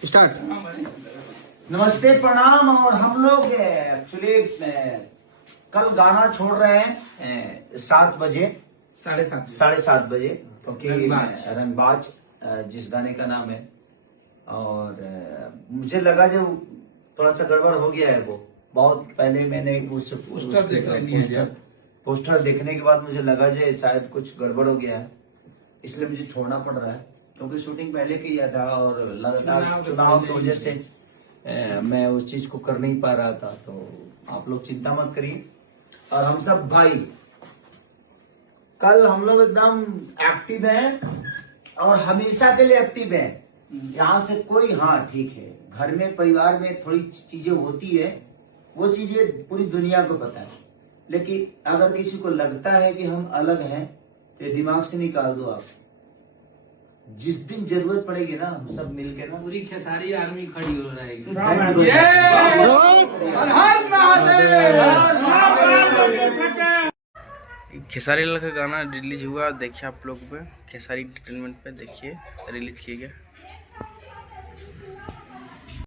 Start. नमस्ते प्रणाम। और हम लोग एक्चुअली कल गाना छोड़ रहे हैं 7 बजे, 7:30 बजे, क्योंकि रंगबाज जिस गाने का नाम है। और मुझे लगा जो थोड़ा सा गड़बड़ हो गया है, वो बहुत पहले मैंने उस पोस्टर देखने के बाद मुझे लगा जो शायद कुछ गड़बड़ हो गया है, इसलिए मुझे छोड़ना पड़ रहा है। क्योंकि शूटिंग पहले किया था और लगातार चुनाव की वजह से मैं उस चीज को कर नहीं पा रहा था। तो आप लोग चिंता मत करिए। और हम सब भाई कल हम लोग एकदम एक्टिव हैं और हमेशा के लिए एक्टिव हैं। यहाँ से कोई, हाँ ठीक है, घर में परिवार में थोड़ी चीजें होती है, वो चीजें पूरी दुनिया को पता है। लेकिन अगर किसी को लगता है कि हम अलग हैं तो दिमाग से निकाल दो आप। जिस दिन जरूरत पड़ेगी ना, हम सब मिलके ना, पूरी खेसारी आर्मी खड़ी हो रहेगी। खेसारी लाल का गाना रिलीज हुआ, देखिए आप लोग पे खेसारी एंटरटेनमेंट पे देखिए, रिलीज किया गया।